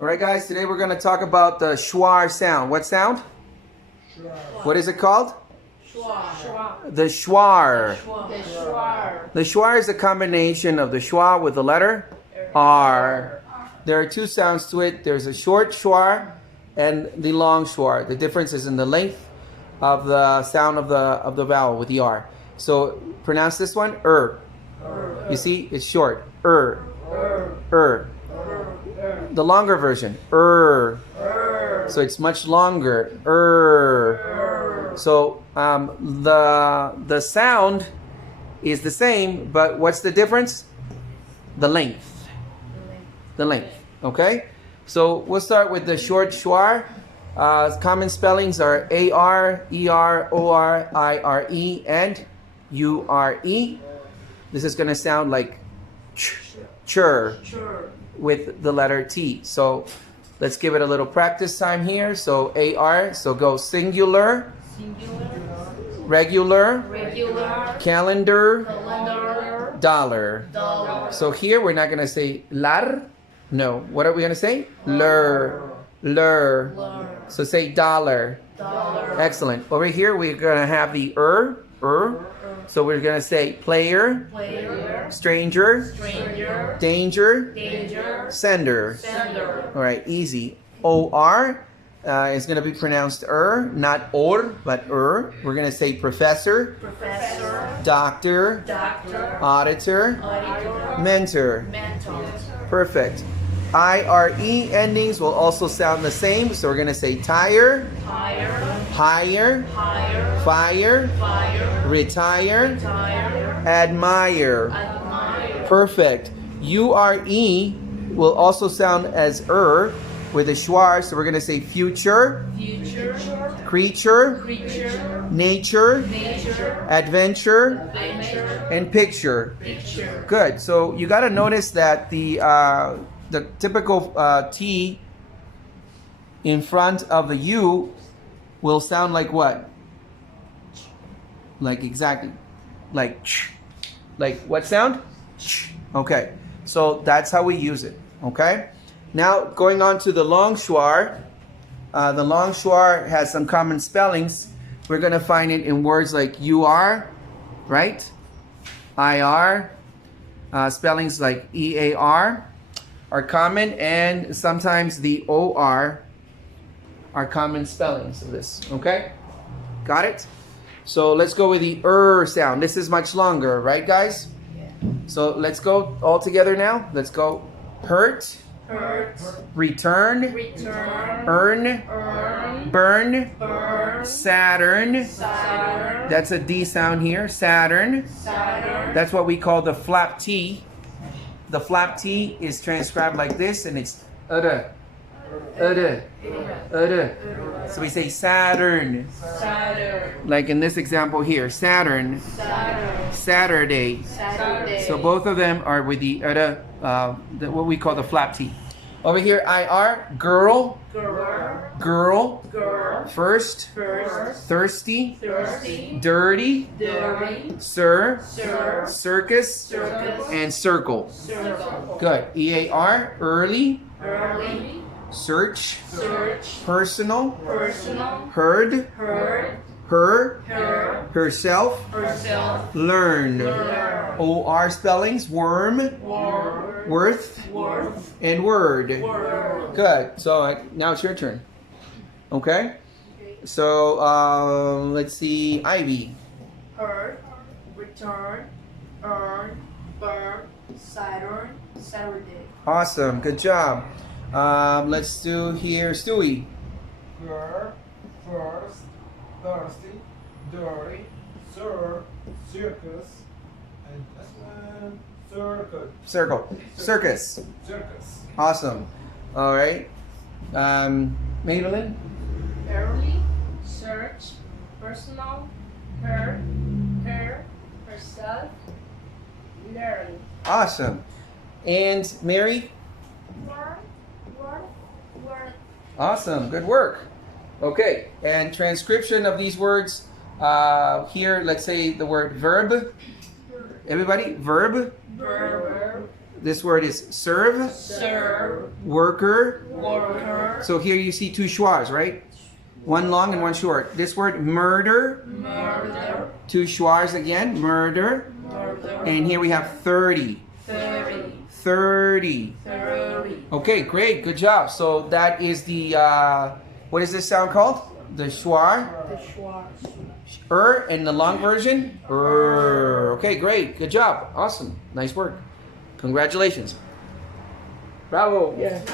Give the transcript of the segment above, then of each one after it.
All right, guys, today we're going to talk about the schwar sound. What sound? Schwar. What is it called? Schwar. The schwar. The schwar. The schwar is a combination of the schwa with the letter R. There are two sounds to it. There's a short schwar and the long schwar. The difference is in the length of the sound of the vowel with the R. So pronounce this one, You see, it's short. The longer version, So it's much longer. So the sound is the same, but what's the difference? The length. The length. Okay? So we'll start with the short schwar. Common spellings are A-R, E-R, O-R, I-R-E, and U-R-E. This is going to sound like chur with the letter T. So let's give it a little practice time here. So A-R, so go singular, regular, calendar, dollar. So here we're not going to say lar. No. What are we going to say? Lur. So say dollar. Excellent. Over here we're going to have the So we're going to say player, stranger, danger, sender. All right, easy. O-R is going to be pronounced not or, but We're going to say professor, doctor, auditor, mentor. Perfect. I-R-E endings will also sound the same. So we're going to say tire, higher, fire, retire, admire. Perfect. U-R-E will also sound as with a schwar. So we're going to say future, creature, nature, adventure, and picture. Good. So you got to notice that the typical T in front of the U will sound like what? Like exactly. Like ch. Like what sound? Ch. Okay. So that's how we use it. Okay. Now going on to the long schwar. The long schwar has some common spellings. We're going to find it in words like UR, right? IR. Spellings like EAR are common, and sometimes the OR are common spellings of this. Okay? Got it? So let's go with the sound. This is much longer, right, guys? Yeah. So let's go all together now. Let's go. Hurt, return, earn, burn, Saturn. That's a D sound here. Saturn. That's what we call the flap T. The flap T is transcribed like this, and it's So we say Saturn. Like in this example here, Saturn. Saturday. So both of them are with the what we call the flap T. Over here, IR, girl. First. Thirsty. Dirty. Sir. Circus. And circle. Good. EAR, early. Search. Personal. Heard. Her. Herself. Learn. OR spellings, worm. Worth. And word. Good. So now it's your turn. Okay? So let's see. Ivy. Earth, return, earn, burn, Saturn, Saturday. Awesome. Good job. Let's do here Stewie. Girl, first, thirsty, dirty, sir, circus, and this one, Circus. circus. Awesome. All right. Madeline. Early, search, personal, her, herself, learn. Awesome. And Mary. Word. Awesome. Good work. Okay. And transcription of these words. Here, let's say the word verb. Everybody, verb. This word is serve, serve, worker. worker, So here you see two schwas, right? One long and one short. This word murder, murder, two schwas again, murder. murder, And here we have 30. 30, 30. 30. Okay, great, good job. So that is the, what is this sound called? The schwa. The Schwar. And the long version? Okay, great, good job. Awesome, nice work. Congratulations. Bravo. Yes.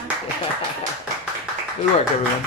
Good work, everyone.